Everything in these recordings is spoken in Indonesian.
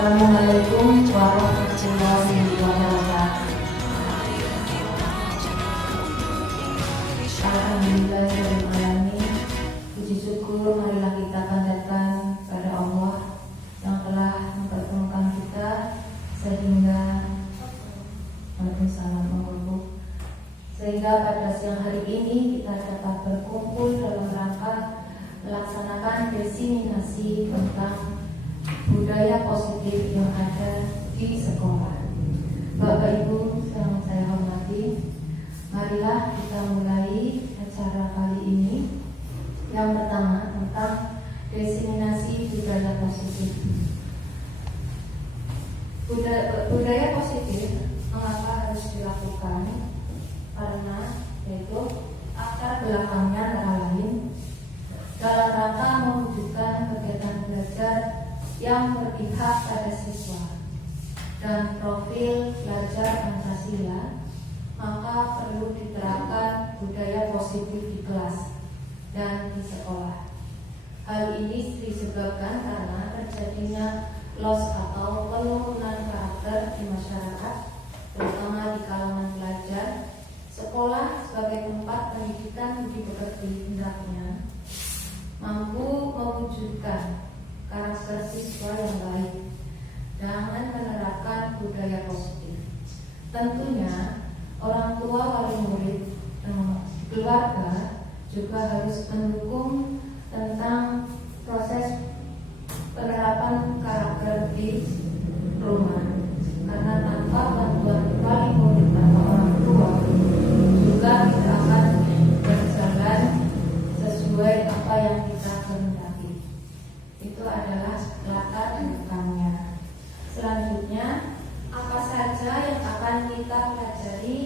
Assalamualaikum warahmatullahi wabarakatuh. Alhamdulillahirrahmanirrahim. Puji syukur marilah kita panjatkan pada Allah yang telah mempertemukan kita sehingga pada siang hari ini kita dapat berkumpul dalam rangka melaksanakan diseminasi tentang budaya positif yang ada di sekolah. Bapak Ibu yang saya hormati, marilah kita mulai acara kali ini. Yang pertama tentang diseminasi budaya positif. Budaya positif mengapa harus dilakukan? Karena yaitu akar belakangnya antara lain dalam rangka mewujudkan kegiatan belajar yang berpihak pada siswa dan profil belajar Pancasila, maka perlu diterapkan budaya positif di kelas dan di sekolah. Hal ini disebabkan karena terjadinya loss atau penurunan karakter di masyarakat, terutama di kalangan pelajar. Sekolah sebagai tempat pendidikan budi pekerti hendaknya mampu mewujudkan karakter siswa yang baik dengan menerapkan budaya positif. Tentunya orang tua, wali murid, dan keluarga juga harus mendukung tentang proses penerapan karakter di rumah, karena tanpa bantuan wali murid atau orang tua juga tidak akan berjalan sesuai apa yang kita kehendaki. Itu adalah latar belakangnya. Selanjutnya, apa saja yang akan kita pelajari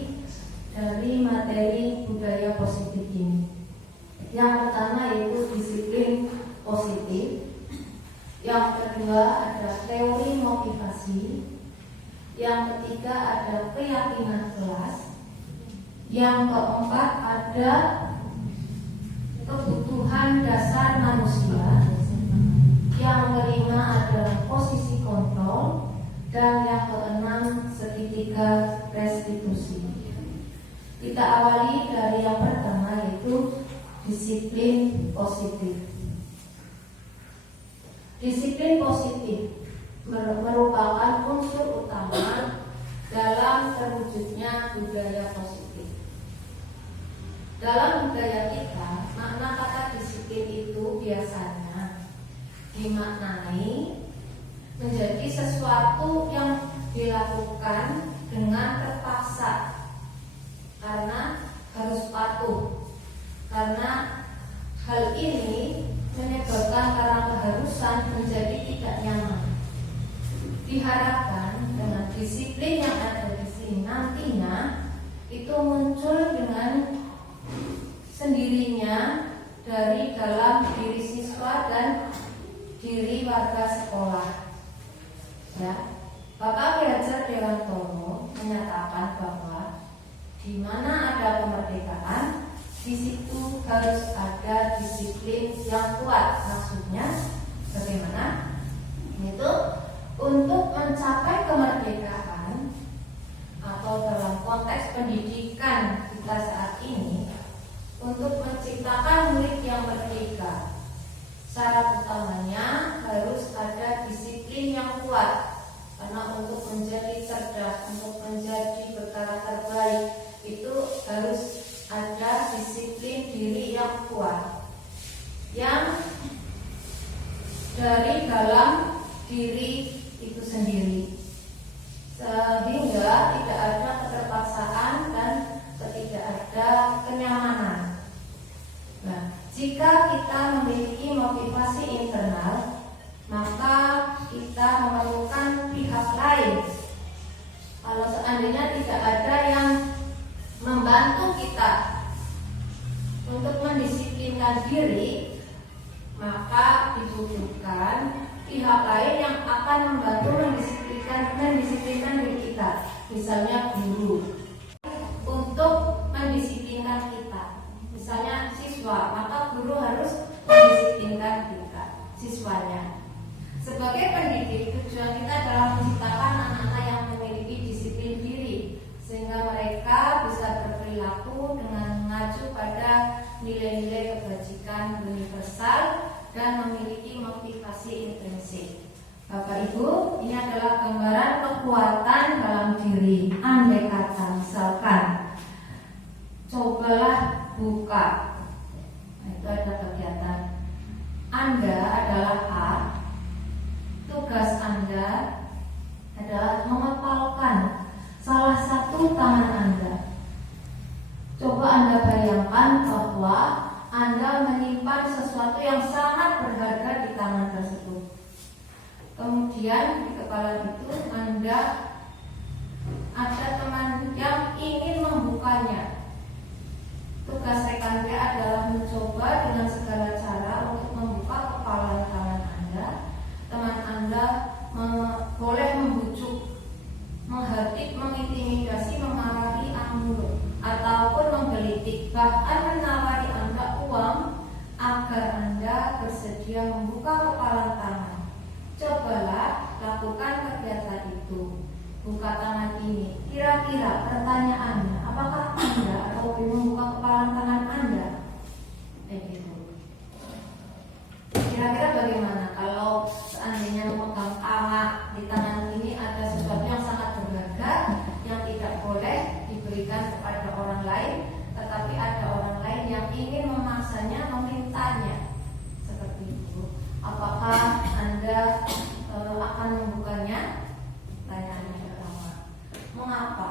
dari materi budaya positif ini? Yang pertama yaitu disiplin positif. Yang kedua ada teori motivasi. Yang ketiga ada keyakinan kelas. Yang keempat ada kebutuhan dasar manusia. Yang kelima adalah posisi kontrol. Dan yang keenam segitiga restitusi. Kita awali dari yang pertama yaitu disiplin positif. Disiplin positif merupakan unsur utama dalam terwujudnya budaya positif. Dalam budaya kita, makna kata disiplin itu biasanya dimaknai menjadi sesuatu yang dilakukan dengan terpaksa karena harus patuh. Karena hal ini menyebabkan karena keharusan menjadi tidak nyaman. Diharapkan dengan disiplin yang ada di sini nantinya itu muncul dengan sendirinya dari dalam diri siswa dan diri warga sekolah. Ya, Bapak Ki Hajar Dewantoro menyatakan bahwa di mana ada kemerdekaan, di situ harus ada disiplin yang kuat. Maksudnya bagaimana? Itu untuk mencapai kemerdekaan atau dalam konteks pendidikan kita saat ini, untuk menciptakan murid yang merdeka, syarat utamanya harus ada disiplin yang kuat. Karena untuk menjadi cerdas, untuk menjadi berkarakter baik, itu harus ada disiplin diri yang kuat, yang dari dalam diri itu sendiri, sehingga tidak ada keterpaksaan dan tidak ada kenyamanan. Nah, jika kita memiliki motivasi internal, maka kita memerlukan pihak lain. Kalau seandainya tidak ada yang membantu kita untuk mendisiplinkan diri, maka dibutuhkan pihak lain yang akan membantu mendisiplinkan diri kita. Misalnya guru untuk mendisiplinkan kita, misalnya siswa, maka guru harus mendisiplinkan kita, siswanya. Sebagai pendidik, tujuan kita adalah menciptakan anak-anak yang memiliki disiplin diri, sehingga mereka bisa berperilaku dengan mengacu pada nilai-nilai kebajikan universal dan memiliki motivasi intrinsik. Bapak Ibu, ini adalah gambaran kekuatan dalam diri. Andai kata misalkan, cobalah buka. Nah, itu ada kegiatan. Anda adalah A. Tugas Anda adalah mengepalkan salah satu tangan Anda. Coba Anda bayangkan bahwa Anda menyimpan sesuatu yang sangat berharga di tangan tersebut. Kemudian di kepala itu Anda ada teman yang ingin membukanya. Tugas rekan dia adalah mencoba dengan segala cara untuk membuka kepala tangan Anda. Teman Anda boleh membujuk, menghardik, mengintimidasi, memarahi Anda, ataupun menggelitik, bahkan menawari Anda uang agar Anda bersedia membuka kepala tangan. Cobalah lakukan kegiatan itu. Buka tangan ini. Kira-kira pertanyaannya, apakah Anda atau membuka kepala tangan Anda? Begitu. Kira-kira bagaimana kalau seandainya memegang alat di tangan ini ada sesuatu yang sangat berharga yang tidak boleh diberikan kepada orang lain, tetapi ada orang lain yang ingin memaksanya, memintanya seperti itu. Apakah Anda akan membukanya? Pertanyaannya pertama, mengapa?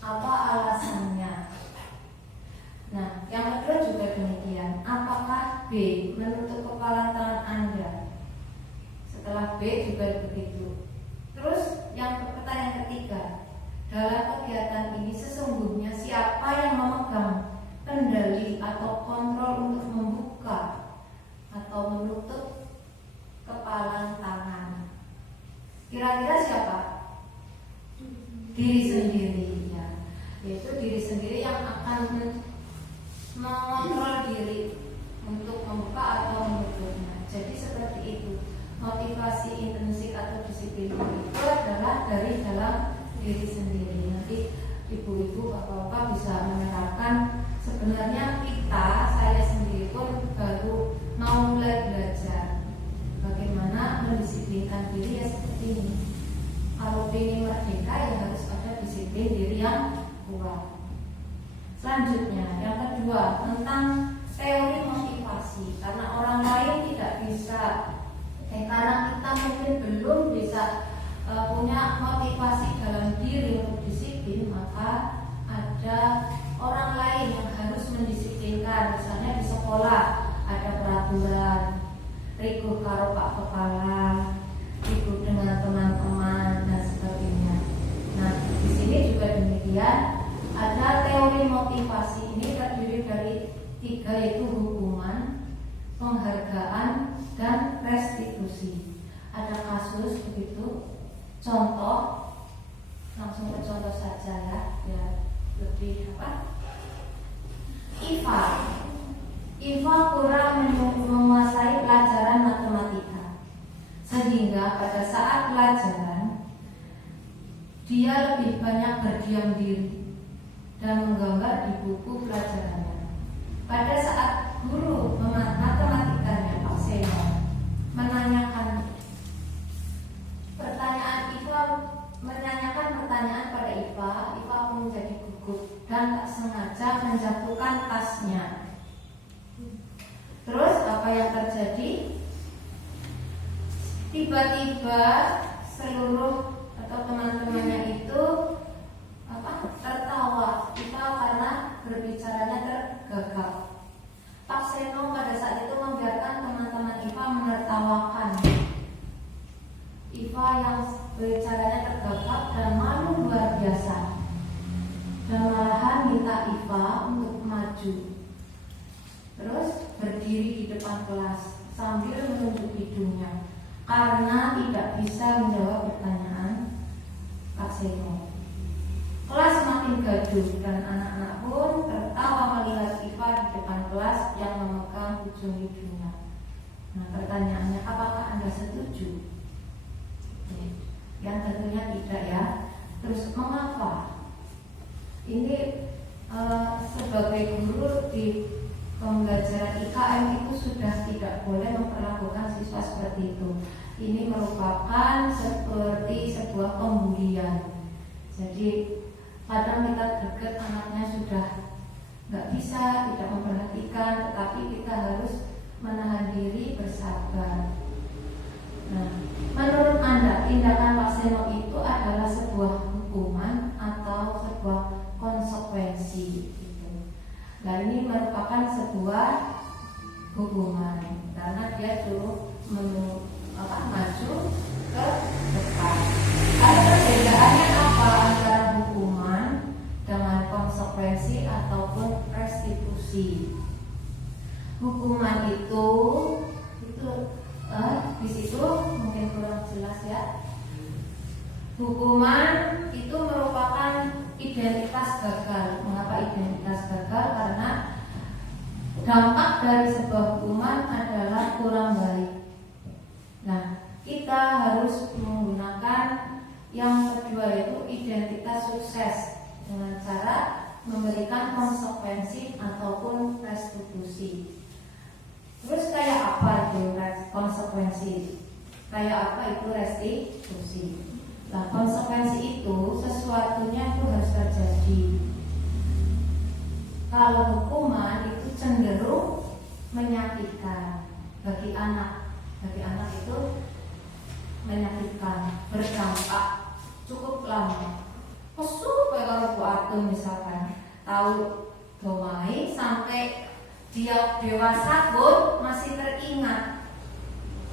Apa alasannya? Nah, yang kedua juga demikian. Apakah B, menutup kepala tangan Anda? Setelah B juga begitu. Terus yang pertanyaan ketiga, dalam kegiatan ini sesungguhnya siapa yang memegang kendali atau kontrol untuk membuka atau menutup kepala tangan? Kira-kira siapa? Diri sendiri, ya. Yaitu diri sendiri yang akan mengontrol diri untuk membuka atau menutupnya. Jadi seperti itu. Motivasi intrinsik atau disiplin itu adalah dari dalam diri sendiri. Nanti ibu-ibu, bapak-bapak bisa menerapkan. Sebenarnya kita, saya sendiri pun baru mau mulai belajar bagaimana mendisiplinkan diri ya seperti ini. Kalau ingin merdeka ya harus ada disiplin diri yang kuat. Selanjutnya, yang kedua tentang teori motivasi. Karena orang lain tidak bisa, karena kita mungkin belum bisa punya motivasi dalam diri untuk disiplin, maka ada orang lain yang harus mendisiplinkan. Misalnya di sekolah ada peraturan, ribut karo pak kepala, ribut dengan teman-teman dan sebagainya. Kemudian ada teori motivasi, ini terdiri dari 3, yaitu hukuman, penghargaan, dan restitusi. Ada kasus begitu, contoh, langsung ke contoh saja ya, biar lebih apa? Iva kurang menguasai pelajaran matematika, sehingga pada saat pelajaran dia lebih banyak berdiam diri dan menggambar di buku pelajarannya. Pada saat guru matematikanya Pak Seno menanyakan pertanyaan pada Iva pun menjadi gugup dan tak sengaja menjatuhkan tasnya. Terus apa yang terjadi? Tiba-tiba seluruh atau teman-temannya itu tertawa Iva karena berbicaranya tergagap. Pak Seno pada saat itu membiarkan teman-teman Iva menertawakan Iva yang berbicaranya tergagap dan malu luar biasa, dan malahan minta Iva untuk maju, terus berdiri di depan kelas sambil menunjuk hidungnya karena tidak bisa menjawab pertanyaan Pak Seno. Kelas semakin gaduh dan anak-anak pun tertawa melihat Iva di depan kelas yang memegang ujung hidungnya. Nah, pertanyaannya, apakah Anda setuju? Yang tentunya tidak ya. Terus mengapa? Ini sebagai guru di pembelajaran IKM itu sudah tidak boleh memperlakukan siswa seperti itu. Ini merupakan seperti sebuah pembulian. Jadi kadang kita greget anaknya sudah nggak bisa, tidak memperhatikan, tetapi kita harus menahan diri, bersabar. Nah, menurut Anda tindakan Pak Seno itu adalah sebuah hukuman atau sebuah konsekuensi? Nah, ini merupakan sebuah hukuman karena dia suruh maju ke depan. Ada perbedaannya apa antara hukuman dengan konsekuensi ataupun restitusi? Hukuman itu di situ mungkin kurang jelas ya. Hukuman itu merupakan identitas gagal. Mengapa identitas gagal? Karena dampak dari sebuah hukuman adalah kurang baik. Nah, kita harus menggunakan yang kedua, yaitu identitas sukses, dengan cara memberikan konsekuensi ataupun restitusi. Terus kayak apa itu konsekuensi? Kayak apa itu restitusi? Nah, konsekuensi itu sesuatunya itu harus terjadi. Kalau hukuman itu cenderung menyakitkan bagi anak. Bagi anak itu menyakitkan, berdampak cukup lama. Kalau Bu Atun misalkan tahu domai sampai dia dewasa pun masih teringat,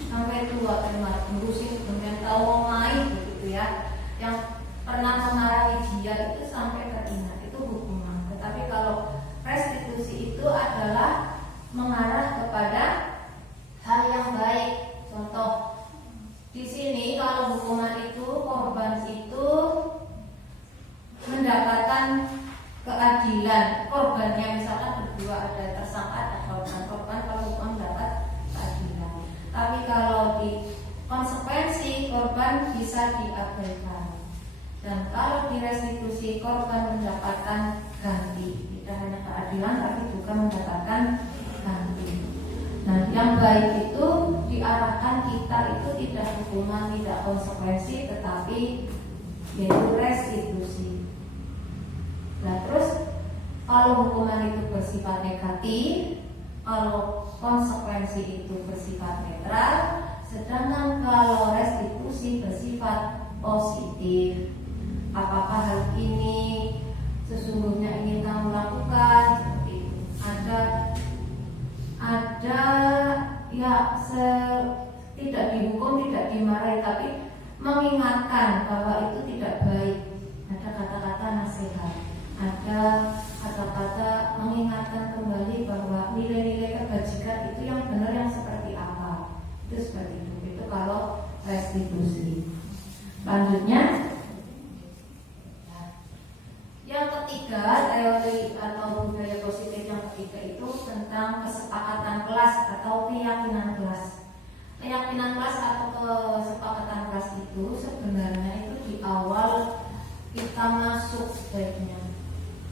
sampai tua teringat, ngurusin dengan tahu main begitu ya, yang pernah memarahi dia itu sampai teringat, itu hukuman. Tetapi kalau restitusi itu adalah mengarah kepada hal yang baik. Contoh di sini, kalau hukuman itu korban itu mendapatkan keadilan, korbannya misalkan berdua, ada tersangka, ada korban, kalau hukuman mendapat keadilan. Tapi kalau di konsekuensi, korban bisa diabaikan. Dan kalau di restitusi, korban mendapatkan ganti, tidak hanya keadilan tapi juga mendapatkan ganti. Nah, yang baik itu diarahkan kita itu tidak hukuman, tidak konsekuensi, tetapi yaitu restitusi. Nah, terus kalau hukuman itu bersifat negatif, kalau konsekuensi itu bersifat netral, sedangkan kalau restitusi bersifat positif. Apakah hal ini sesungguhnya ingin kamu lakukan? Seperti itu. Ada ya tidak dihukum, tidak dimarahi, tapi mengingatkan bahwa itu tidak baik. Ada kata-kata kata-kata nasihat, ada kata-kata mengingatkan kembali bahwa nilai-nilai kebajikan itu yang benar yang seperti apa. Itu seperti itu. Itu kalau restitusi. Selanjutnya, yang ketiga, teori atau budaya positif yang ketiga itu tentang kesepakatan kelas atau keyakinan kelas. Keyakinan kelas atau kesepakatan kelas itu sebenarnya itu di awal kita masuk sebaiknya.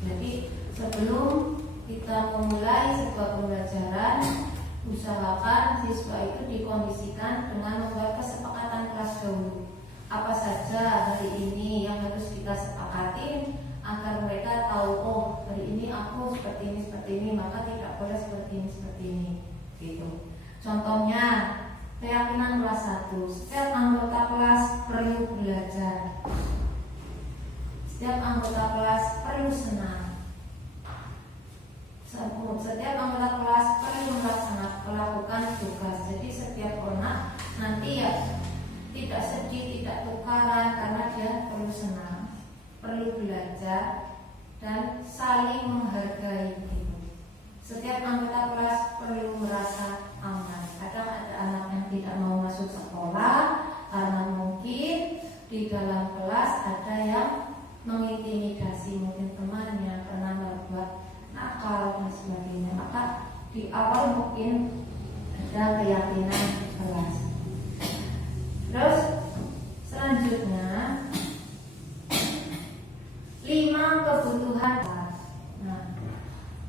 Jadi sebelum kita memulai sebuah pembelajaran, usahakan siswa itu dikondisikan dengan membuat kesepakatan kelas dahulu. Apa saja hari ini yang harus kita sepakatin agar mereka tahu, oh hari ini aku seperti ini, maka tidak boleh seperti ini, gitu. Contohnya, keyakinan kelas 1, setiap anggota kelas perlu belajar, setiap anggota kelas perlu senang, setiap anggota kelas perlu melakukan tugas. Jadi setiap anak nanti ya tidak sedih, tidak tukaran, karena dia perlu senang, perlu belajar, dan saling menghargai. Setiap anggota kelas perlu merasa aman. Kadang ada anak yang tidak mau masuk sekolah karena mungkin di dalam kelas ada yang mengintimidasi mungkin temannya, pernah berbuat nakal dan sebagainya. Maka di awal mungkin ada keyakinan kelas. Terus selanjutnya 5 kebutuhan. Nah,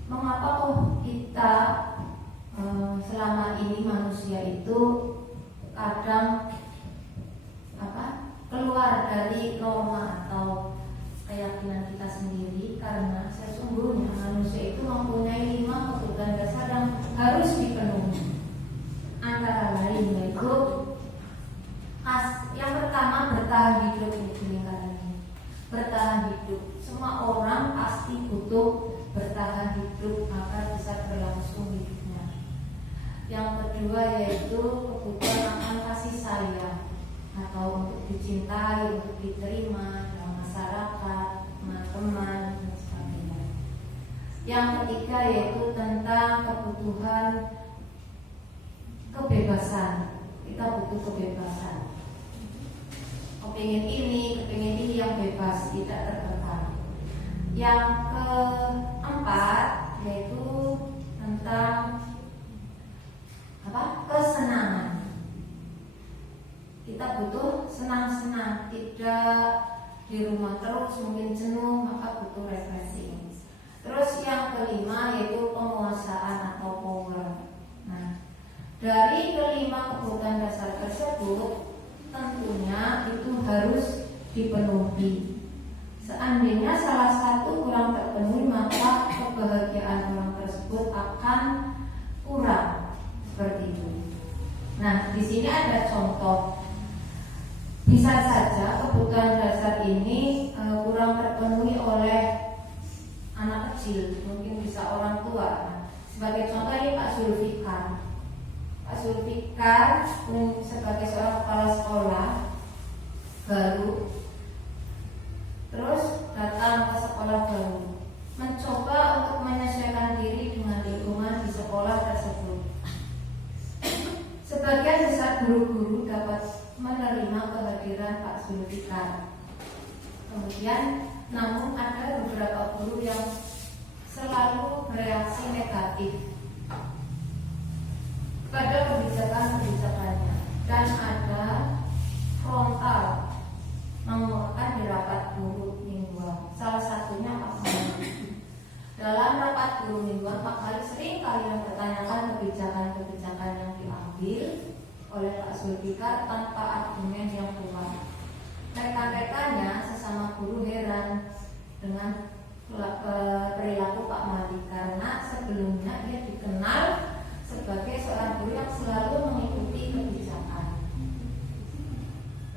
mengapa kok kita selama ini manusia itu kadang keluar dari norma atau keyakinan kita sendiri, karena sesungguhnya manusia itu mempunyai 5 kebutuhan dasar yang harus dipenuhi. Antara lain yaitu yang pertama, bertahan hidup di lingkungan ini. Bertahan hidup. Semua orang pasti butuh bertahan hidup agar bisa berlangsung hidupnya. Yang kedua yaitu kebutuhan akan kasih sayang atau untuk dicintai, untuk diterima dalam masyarakat, teman-teman dan sebagainya. Yang ketiga yaitu tentang kebutuhan kebebasan. Kita butuh kebebasan. Kepingin ini yang bebas, tidak terkekang. Yang keempat yaitu tentang kesenangan. Kita butuh senang-senang, tidak di rumah terus mungkin jenuh, maka butuh refreshing. Terus yang kelima yaitu penguasaan atau power. Nah, dari kelima kebutuhan dasar tersebut tentunya itu harus dipenuhi. Seandainya salah satu kurang terpenuhi, maka kebahagiaan orang tersebut akan kurang, seperti itu. Nah, di sini ada contoh. Bisa saja kebutuhan dasar ini kurang terpenuhi oleh anak kecil, mungkin bisa orang tua. Nah, sebagai contoh ini Pak Zulfikar. Pak Zulfikar sebagai seorang kepala sekolah baru, terus datang ke sekolah baru, mencoba untuk menyesuaikan diri dengan lingkungan di sekolah tersebut. Sebagian besar guru-guru dapat menerima kehadiran Pak Zulfikar. Kemudian, namun ada beberapa guru yang selalu bereaksi negatif pada kebijakan-kebijakannya, dan ada frontal mengeluarkan di rapat guru mingguan. Salah satunya Pak Mali. Dalam rapat guru mingguan, Pak Mali sering kali mempertanyakan kebijakan-kebijakan yang diambil oleh Pak Zulfikar tanpa argumen yang kuat. Rekan-rekannya sesama guru heran dengan perilaku Pak Mali, karena sebelumnya dia dikenal sebagai seorang guru yang selalu mengikuti kebijakan.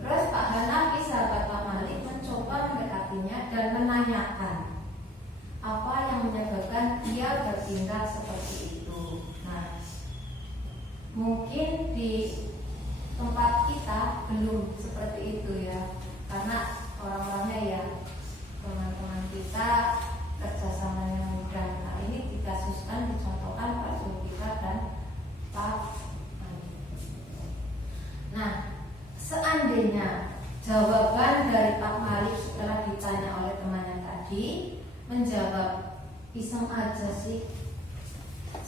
Terus Pak Hanafi, sahabat Pak Malik, mencoba mendekatinya dan menanyakan apa yang menyebabkan dia bertindak seperti itu. Nah, mungkin di tempat kita belum seperti itu ya, karena orang-orangnya ya teman-teman Kemudian dari Pak Malik setelah ditanya oleh temannya tadi menjawab, iseng aja sih.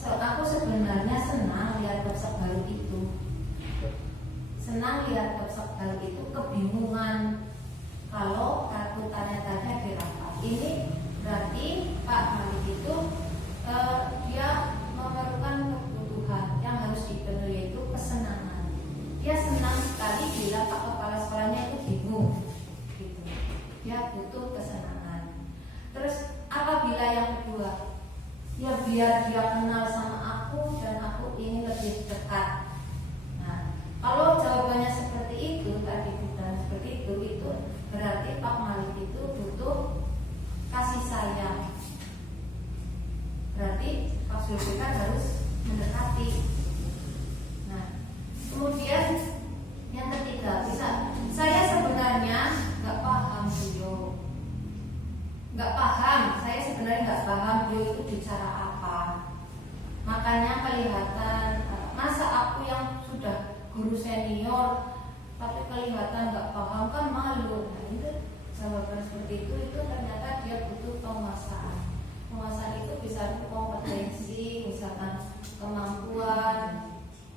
Aku sebenarnya senang lihat website baru itu. Senang lihat website baru itu, kebingungan kalau aku tanya-tanya di rapat. Ini berarti Pak Malik itu dia memerlukan kebutuhan yang harus dipenuhi, yaitu kesenangan. Dia senang sekali bila Pak Kepala Sekolahnya itu bingung gitu. Dia butuh kesenangan. Terus apabila yang kedua, ya biar dia kenal sama aku dan aku ingin lebih dekat. Nah, kalau jawabannya seperti itu tadi, bukan seperti itu berarti Pak Malik itu butuh kasih sayang. Berarti Pak Zulfikar harus mendekati. Nah, kemudian yang ketiga, saya sebenarnya nggak paham beliau. Saya sebenarnya nggak paham beliau itu bicara apa. Makanya kelihatan, masa aku yang sudah guru senior tapi kelihatan nggak paham, kan malu. Nah, itu jawaban seperti itu ternyata dia butuh penguasaan. Penguasaan itu bisa kompetensi, misalkan kemampuan,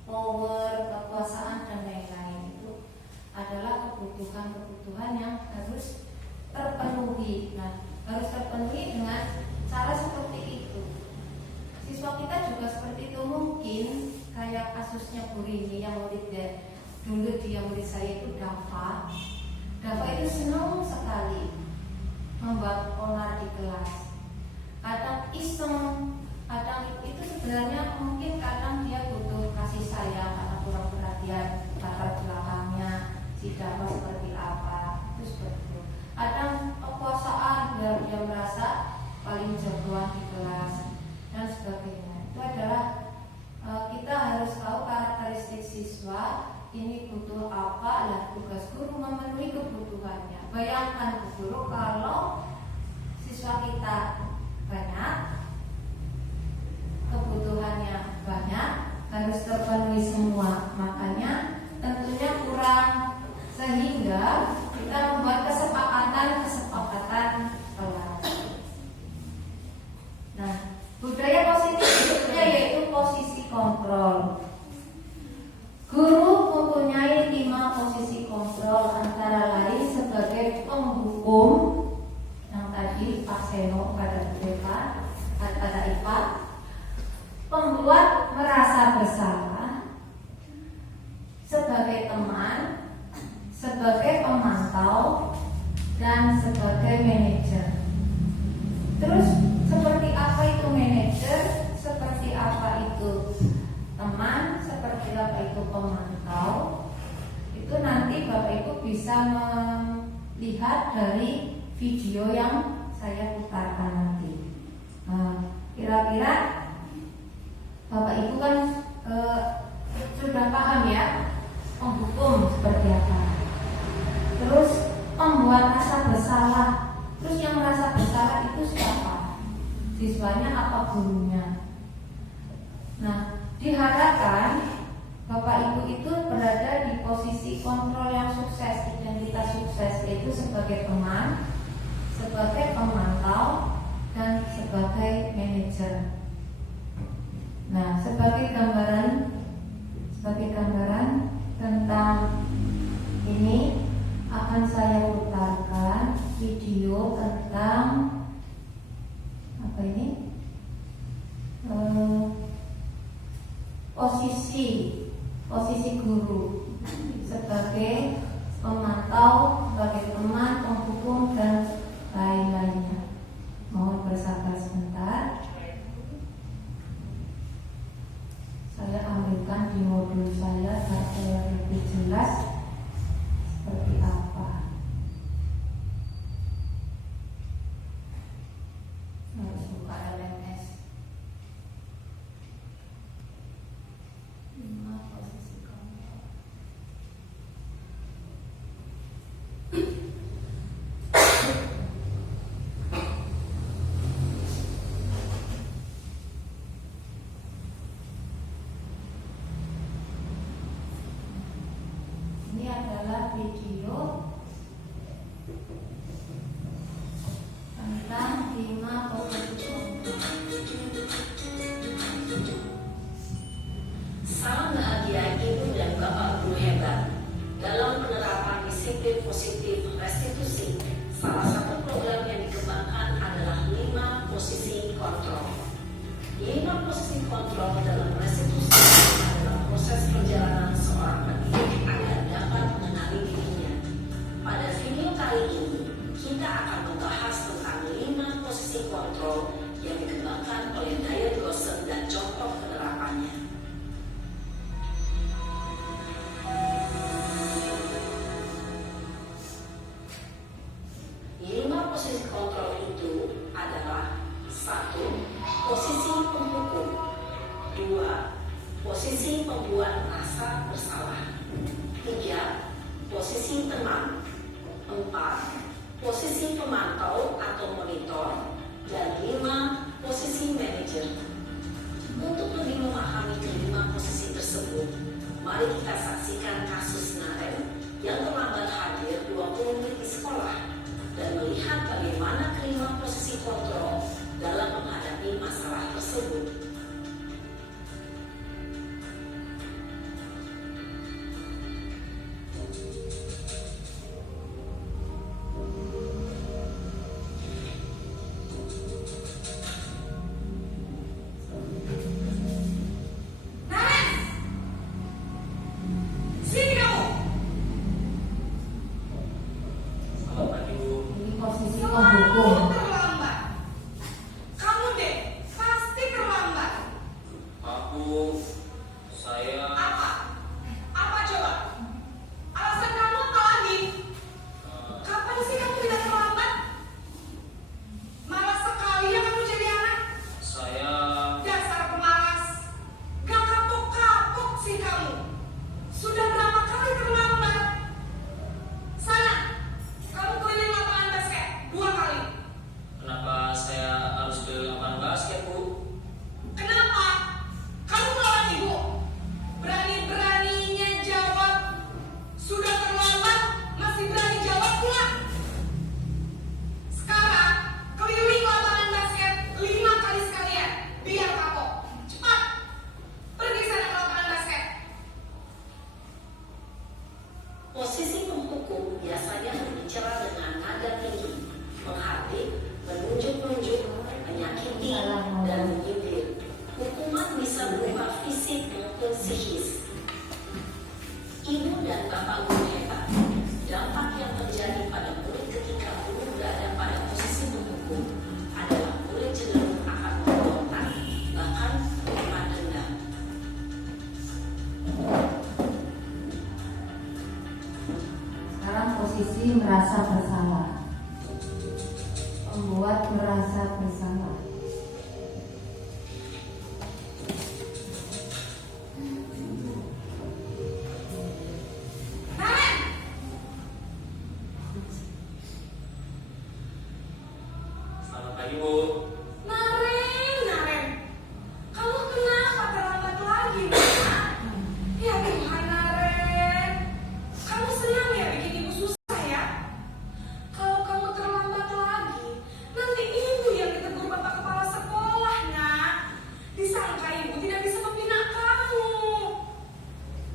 power, kekuasaan dan lain-lain. Itu adalah kebutuhan-kebutuhan yang harus terpenuhi. Nah, harus terpenuhi dengan cara seperti itu. Siswa kita juga seperti itu, mungkin kayak kasusnya Bu Rini yang muridnya dulu, dia murid saya itu Dava itu senang sekali membuat onar di kelas. Kadang iseng, kadang itu sebenarnya mungkin kadang dia butuh kasih sayang karena kurang perhatian latar belakangnya si Dava seperti apa, itu seperti itu. Kadang kekuasaan biar dia merasa paling jagoan di kelas dan sebagainya. Itu adalah kita harus tahu karakteristik siswa ini butuh apa. Lah, tugas guru memenuhi kebutuhannya. Bayangkan Bu Guru, kalau siswa kita banyak, kebutuhannya banyak, harus terpenuhi semua, makanya tentunya kurang, sehingga kita membuat kesepakatan kelas. Nah, budaya positif berikutnya yaitu posisi kontrol. Guru mempunyai 5 posisi kontrol, antara lain sebagai penghukum yang tadi Pak Seno pada IPA, pembuat merasa bersalah, sebagai teman, sebagai pemantau, dan sebagai manajer. Terus seperti apa itu manajer, seperti apa itu teman, seperti apa itu pemantau, itu nanti Bapak Ibu bisa melihat dari video yang saya putarkan nanti. Kira-kira Bapak Ibu kan sudah paham ya, penghukum seperti apa. Terus pembuat rasa bersalah. Terus yang merasa bersalah itu siapa? Siswanya apa gurunya? Nah, diharapkan Bapak Ibu itu berada di posisi kontrol yang sukses, identitas sukses, yaitu sebagai teman, sebagai pemantau, dan sebagai manajer. Nah, sebagai gambaran tentang ini akan saya putarkan video tentang apa ini? Posisi guru sebagai pemantau, sebagai teman, penghukum, dan lain-lainnya. Mohon bersabar sebentar. Saya ambilkan di modul saya supaya lebih jelas seperti apa. Harus buka LMS. 5 posisi kontrol. posisi kontrol itu adalah: 1. Posisi penghukum. 2. Posisi pembuat merasa bersalah. 3. Posisi teman. 4. Posisi pemantau atau monitor. Dan 5. Posisi manajer. Untuk lebih memahami kelima posisi tersebut, mari kita saksikan kasus Naren yang terlambat hadir 20 menit di sekolah dan melihat bagaimana kelima posisi kontrol dalam menghadapi masalah tersebut. Ini posisi penghukum. Terlambat. Kamu deh, pasti terlambat. Saya Apa? Apa coba? Alasan kamu apa lagi? Kapan sih kamu tidak terlambat? Malas sekali ya kamu jadi anak. saya Dasar pemalas. Gak kapok-kapok sih kamu. Sudah berapa kali terlambat? Sana, kamu keliling lapangan basket 2 kali. kenapa saya harus ke lapangan basket, Bu? Kenapa? Kamu melawan ibu. Berani-beraninya jawab. Sudah terlambat, masih berani jawab pula. Sekarang, keliling lapangan basket 5 kali sekalian. Biar kapok. Cepat. Pergi sana ke lapangan basket. Posisi penghukum biasanya berbicara dengan nada tinggi, menghardik, menunjuk-nunjuk, menyakiti, dan menyindir. Hukuman bisa berupa fisik maupun psikis. Ibu dan bapak guru hebat. Dampak yang terjadi pada murid ketika guru berada pada posisi penghukum adalah murid cenderung akan memberontak, bahkan menerima denda. Sekarang posisi merasa bersalah. Membuat merasa bersalah. Naren! Selamat pagi, Bu. Naren. Kamu kenapa terlambat lagi, Nak? Ya Tuhan, Naren. Kamu senang ya bikin ibu susah ya? Kalau kamu terlambat lagi, nanti ibu yang ditegur bapak kepala sekolah, Nak. Disangka ibu tidak bisa membina kamu.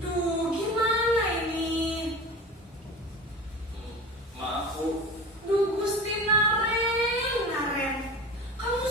Duh, gimana ini? Maaf, Bu. Duh, Gusti Naren. Kamu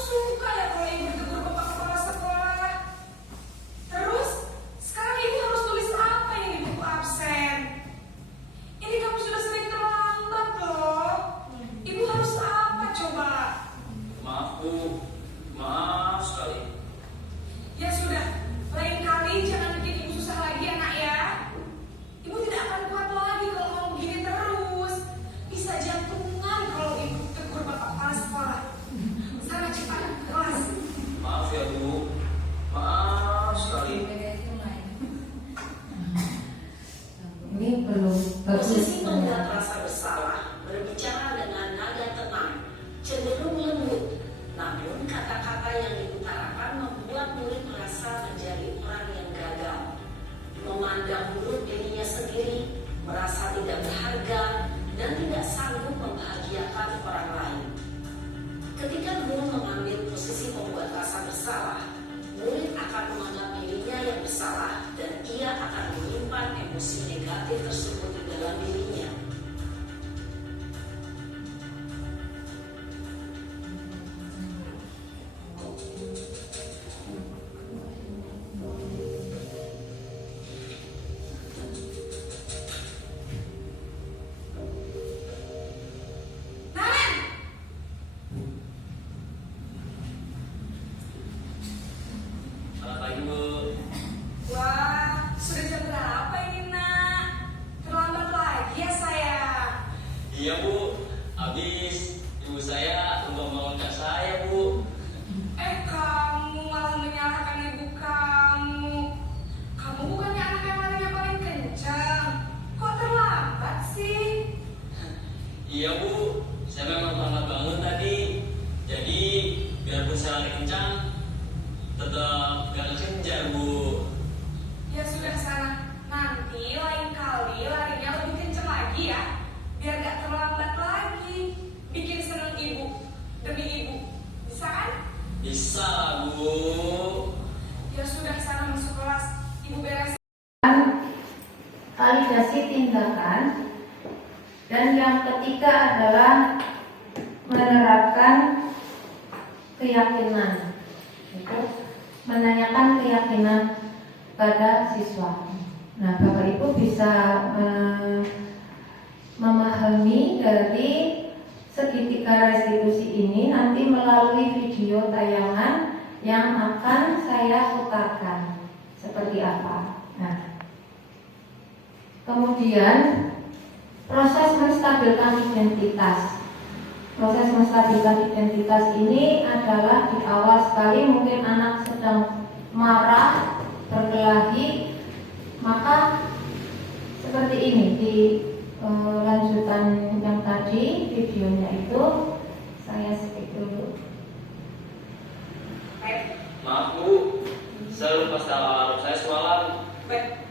Iya Bu, saya memang terlambat bangun tadi. Jadi biarpun saya lari kencang, tetap gak kekejar Bu. Ya sudah sana. Nanti lain kali larinya lebih kenceng lagi ya. Biar gak terlambat lagi. Bikin seneng ibu. Demi ibu. Bisa kan? Bisa lah Bu. Ya sudah sana masuk kelas. Ibu beres. Validasi tindakan. Dan yang ketiga adalah menerapkan keyakinan. Itu menanyakan keyakinan pada siswa. Nah, Bapak Ibu bisa memahami dari segitiga restitusi ini nanti melalui video tayangan yang akan saya putarkan seperti apa. Nah, kemudian proses menstabilkan identitas. Proses menstabilkan identitas ini adalah di awal sekali mungkin anak sedang marah, berkelahi, maka seperti ini di lanjutan yang tadi videonya itu saya skip dulu. Baik. Maaf Bu, saya lupa setel alarm saya semalam. Baik.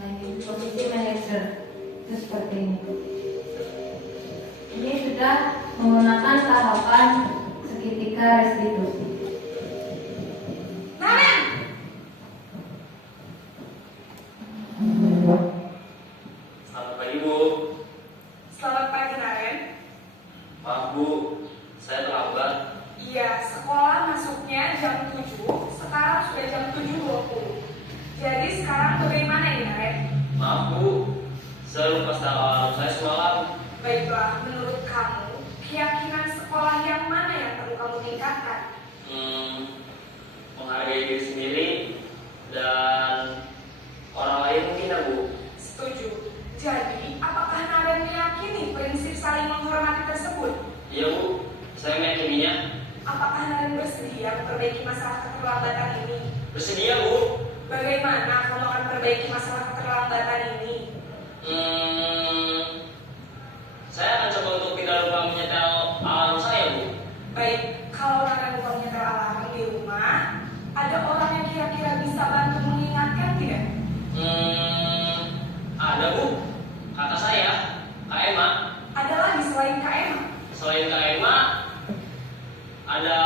Nah, ini posisi manajer itu seperti ini. Ini sudah menggunakan tahapan segitiga restitusi. Naren! Selamat pagi Bu. Selamat pagi Naren. Maaf Bu, saya terlambat. Iya, sekolah masuknya jam 7. Sekarang sudah jam 7.20. Jadi sekarang bagaimana ini Naren? Maaf Bu, saya lupa setel alarm saya semalam. Baiklah, menurut kamu, keyakinan sekolah yang mana yang perlu kamu tingkatkan? Menghargai diri sendiri dan orang lain mungkin ya Bu. Setuju. Jadi, apakah Naren meyakini prinsip saling menghormati tersebut? Iya Bu, saya meyakininya. Apakah Naren bersedia memperbaiki masalah keterlambatan ini? Bersedia Bu. Bagaimana kamu akan perbaiki masalah keterlambatan ini? Saya akan coba untuk tidak lupa menyetel alarm saya Bu. Baik, kalau Naren lupa menyetel alarm di rumah, ada orang yang kira-kira bisa bantu mengingatkan tidak? Ada Bu, kakak saya, Kak Emma. Ada lagi selain Kak Emma? Selain Kak Emma, ada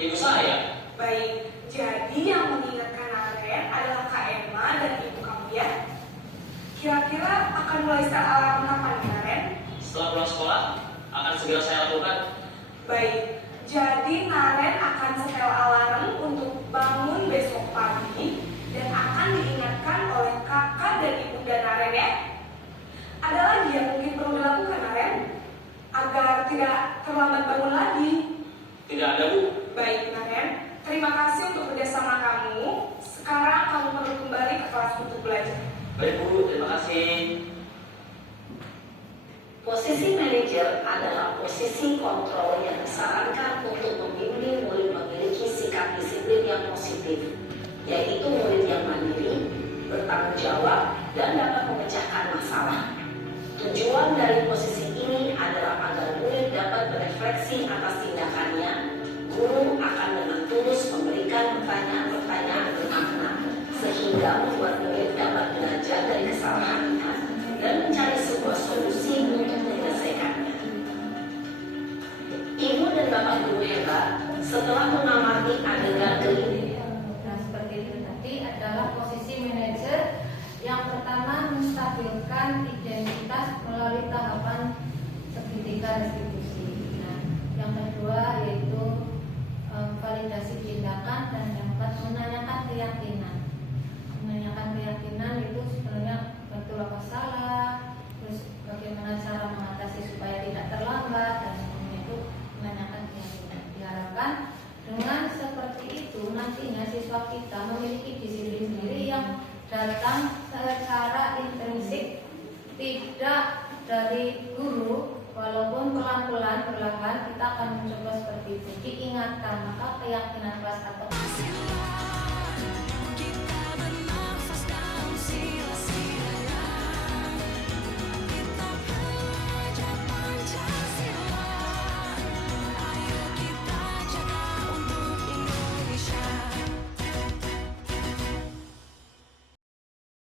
ibu saya. Baik, jadi yang mengingatkan Naren adalah Kak Emma dan ibu kamu ya? Kira-kira akan mulai setel alarm kapan ya Naren? Setelah pulang sekolah, akan segera saya lakukan. Baik, jadi Naren akan setel alarm untuk bangun besok pagi dan akan diingatkan oleh kakak dan ibunda Naren ya. Ada lagi yang mungkin perlu dilakukan Naren agar tidak terlambat bangun lagi. Tidak ada Bu. Baik Naren, terima kasih untuk kerjasama kamu. Sekarang kamu perlu kembali ke kelas untuk belajar. Baik Bu, terima kasih. Posisi manajer adalah posisi kontrol yang disarankan untuk membimbing murid memiliki sikap disiplin yang positif, yaitu murid yang mandiri, bertanggung jawab, dan dapat memecahkan masalah. Tujuan dari posisi ini adalah agar murid dapat berefleksi atas tindakannya. Guru akan dengan tulus memberikan pertanyaan-pertanyaan bermakna, sehingga membuat murid dapat belajar dari kesalahannya dan mencari sebuah solusi untuk menyelesaikannya. Ibu dan bapak guru hebat setelah mengamati adegan kelima. Nah, seperti itu tadi adalah posisi manajer. Yang pertama menstabilkan identitas melalui tahapan segitiga restitusi. Nah, yang kedua yaitu validasi tindakan, dan yang keempat menanyakan keyakinan. Menanyakan keyakinan itu sebenarnya betul apa salah, terus bagaimana cara mengatasi supaya tidak terlambat, dan semuanya itu menanyakan keyakinan. Diharapkan dengan seperti itu nantinya siswa kita memiliki disiplin sendiri yang datang secara intrinsik, tidak dari guru. Walaupun pelan-pelan perlahan kita akan mencoba seperti itu, diingatkan, maka keyakinan kelas atau